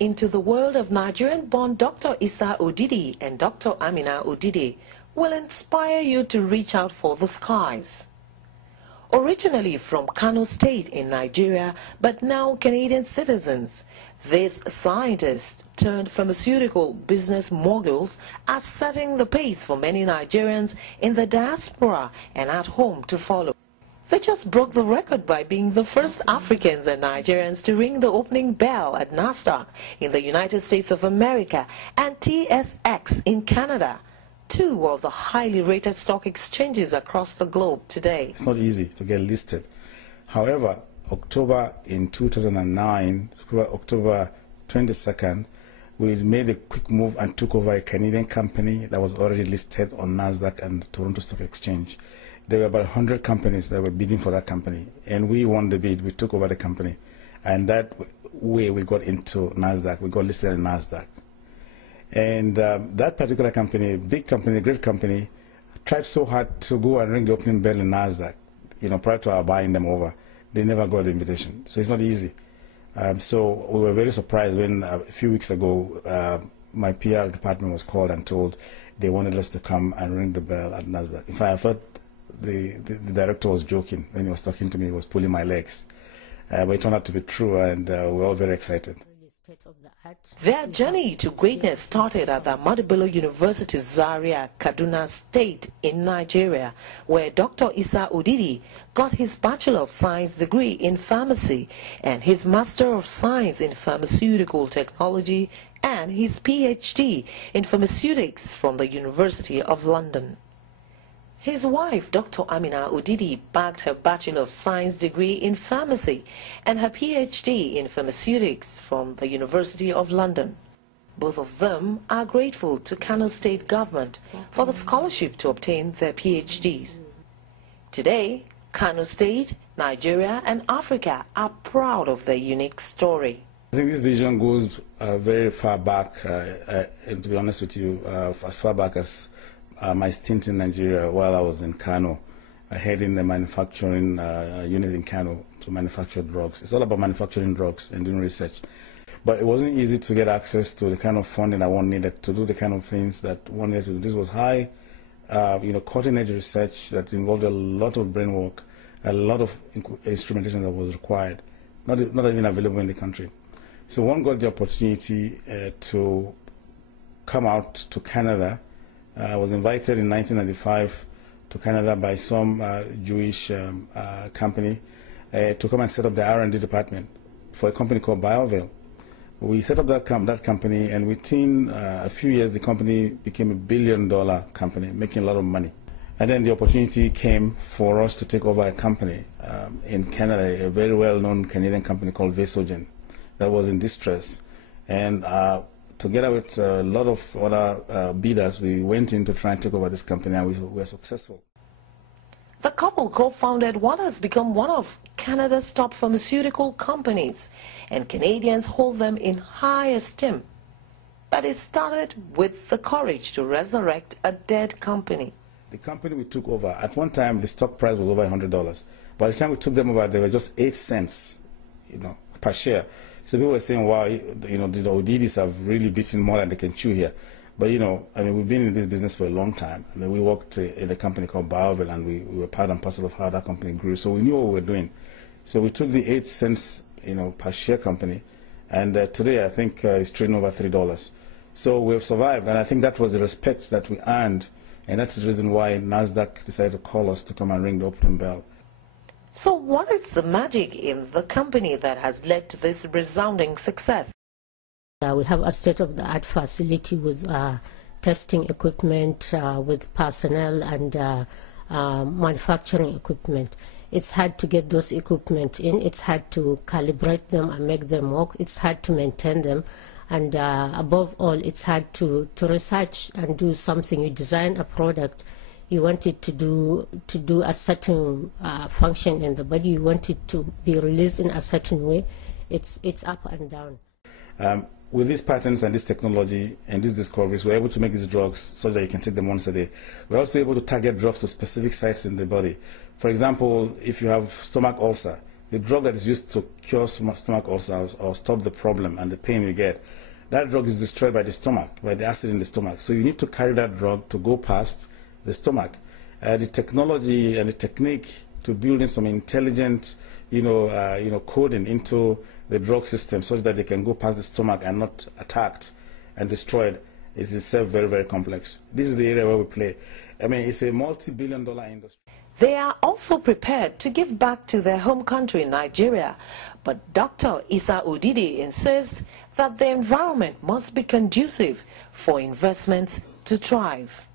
into the world of Nigerian-born Dr. Issa Odidi and Dr. Amina Odidi will inspire you to reach out for the skies. Originally from Kano State in Nigeria, but now Canadian citizens, these scientists turned pharmaceutical business moguls are setting the pace for many Nigerians in the diaspora and at home to follow. They just broke the record by being the first Africans and Nigerians to ring the opening bell at NASDAQ in the United States of America and TSX in Canada, two of the highly rated stock exchanges across the globe today. It's not easy to get listed. However, October in 2009, October 22nd, we made a quick move and took over a Canadian company that was already listed on NASDAQ and Toronto Stock Exchange. There were about 100 companies that were bidding for that company, and we won the bid. We took over the company, and that way we got into NASDAQ. We got listed in NASDAQ. And that particular company, big company, great company, tried so hard to go and ring the opening bell in NASDAQ, prior to our buying them over. They never got the invitation, so it's not easy. So we were very surprised when a few weeks ago my PR department was called and told they wanted us to come and ring the bell at NASDAQ. In fact, I thought the director was joking when he was talking to me. He was pulling my legs. But it turned out to be true, and we're all very excited. Their journey to greatness started at the Ahmadu Bello University, Zaria, Kaduna State in Nigeria, where Dr. Issa Odidi got his Bachelor of Science degree in pharmacy and his Master of Science in Pharmaceutical Technology and his PhD in pharmaceutics from the University of London. His wife, Dr. Amina Odidi, bagged her Bachelor of Science degree in pharmacy and her PhD in pharmaceutics from the University of London. Both of them are grateful to Kano State government for the scholarship to obtain their PhDs. Today, Kano State, Nigeria and Africa are proud of their unique story. I think this vision goes very far back, and to be honest with you, as far back as my stint in Nigeria while I was in Kano, heading the manufacturing unit in Kano to manufacture drugs. It's all about manufacturing drugs and doing research. But it wasn't easy to get access to the kind of funding that one needed to do the kind of things that one needed to do. This was high, cutting-edge research that involved a lot of brain work, a lot of instrumentation that was required, not even available in the country. So one got the opportunity to come out to Canada. I was invited in 1995 to Canada by some Jewish company to come and set up the R&D department for a company called BioVale. We set up that company, and within a few years the company became $1 billion company, making a lot of money. And then the opportunity came for us to take over a company in Canada, a very well-known Canadian company called Vasogen that was in distress. And together with a lot of other bidders, we went in to try and take over this company, and we were successful. The couple co-founded what has become one of Canada's top pharmaceutical companies, and Canadians hold them in high esteem. But it started with the courage to resurrect a dead company. The company we took over, at one time the stock price was over $100. By the time we took them over, they were just 8 cents, per share. So people were saying, wow, the Odidis have really beaten more than they can chew here. But, we've been in this business for a long time. We worked in a company called BioVale, and we were part and parcel of how that company grew. So we knew what we were doing. So we took the 8 cents, per share company, and today I think it's trading over $3. So we've survived, and I think that was the respect that we earned, and that's the reason why NASDAQ decided to call us to come and ring the opening bell. So what is the magic in the company that has led to this resounding success? We have a state-of-the-art facility with testing equipment, with personnel and manufacturing equipment. It's hard to get those equipment in. It's hard to calibrate them and make them work. It's hard to maintain them. And above all, it's hard to research and do something. You design a product. You want it to do a certain function in the body. You want it to be released in a certain way. It's up and down. With these patents and this technology and these discoveries, we're able to make these drugs so that you can take them once a day. We're also able to target drugs to specific sites in the body. For example, if you have stomach ulcer the drug that is used to cure stomach ulcers or stop the problem and the pain you get, that drug is destroyed by the stomach, by the acid in the stomach. So you need to carry that drug to go past the stomach. The technology and the technique to build in some intelligent, coding into the drug system so that they can go past the stomach and not attacked and destroyed is itself very, very complex. This is the area where we play. I mean, it's a multi-billion-dollar industry. They are also prepared to give back to their home country, Nigeria. But Dr. Issa Odidi insists that the environment must be conducive for investments to thrive.